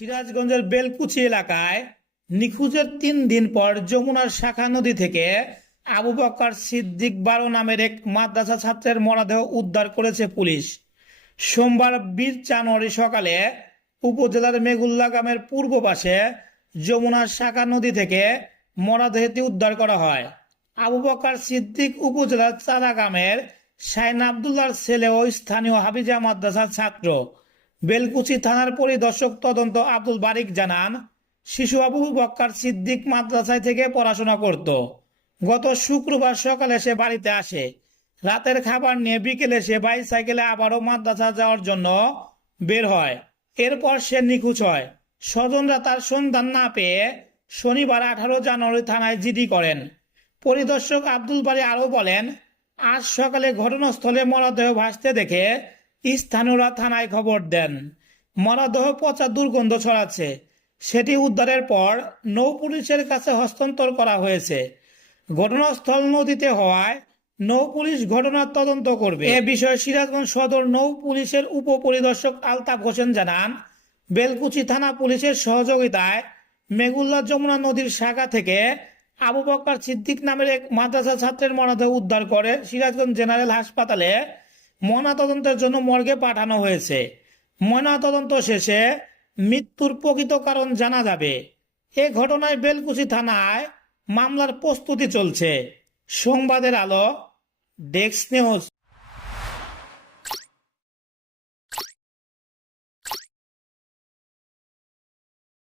সিরাজগঞ্জের বেলকুচি এলাকায় নিখোঁজের তিন দিন পর যমুনার শাখা নদী থেকে আবু বক্কর সিদ্দিক বারো নামের এক মাদ্রাসা ছাত্রের মরদেহ উদ্ধার করেছে পুলিশ। সোমবার বিশ জানুয়ারি সকালে উপজেলার মেগুল্লা গ্রামের পূর্ব পাশে যমুনার শাখা নদী থেকে মরদেহটি উদ্ধার করা হয়। আবু বক্কর সিদ্দিক উপজেলার চারা গ্রামের শাইন আবদুল্লার ছেলে ও স্থানীয় হাবিজা মাদ্রাসার ছাত্র। বেলকুচি থানার পরিদর্শক তদন্ত আব্দুল বারিক জানান শিশু আবু বক্কার সিদ্দিক মাদ্রাসায় থেকে পড়াশোনা করত। গত শুক্রবার সকালে সে বাড়িতে আসে। রাতের খাবার নিয়ে বিকেলে সে বাইসাইকেলে আবারও মাদ্রাসা যাওয়ার জন্য বের হয়। এরপর সে নিখোঁজ হয়। স্বজনরা তার সন্ধান না পেয়ে শনিবার আঠারো জানুয়ারি থানায় জিডি করেন। পরিদর্শক আব্দুল বারি আরও বলেন, আজ সকালে ঘটনাস্থলে মরদেহ ভাসতে দেখে স্থানীয়রা থানায় খবর দেন। মরদেহ পচা দুর্গন্ধ ছড়াচ্ছে। সেটি উদ্ধারের পর নৌ পুলিশের কাছে হস্তান্তর করা হয়েছে। ঘটনাস্থল নদীতে হওয়ায় নৌ পুলিশ ঘটনার তদন্ত করবে। এ বিষয়ে সিরাজগঞ্জ সদর নৌ পুলিশের উপপরিদর্শক আলতাফ হোসেন জানান, বেলকুচি থানা পুলিশের সহযোগিতায় মেগুল্লা যমুনা নদীর শাখা থেকে আবু বক্কর সিদ্দিক নামের এক মাদ্রাসা ছাত্রের মরদেহ উদ্ধার করে সিরাজগঞ্জ জেনারেল হাসপাতালে ময়নাতদন্তের জন্য মর্গে পাঠানো হয়েছে। ময়নাতদন্ত শেষে মৃত্যুর প্রকৃত কারণ জানা যাবে। এ ঘটনায় বেলকুচি থানায় মামলার প্রস্তুতি চলছে। সংবাদের আলো, ডেস্ক নিউজ।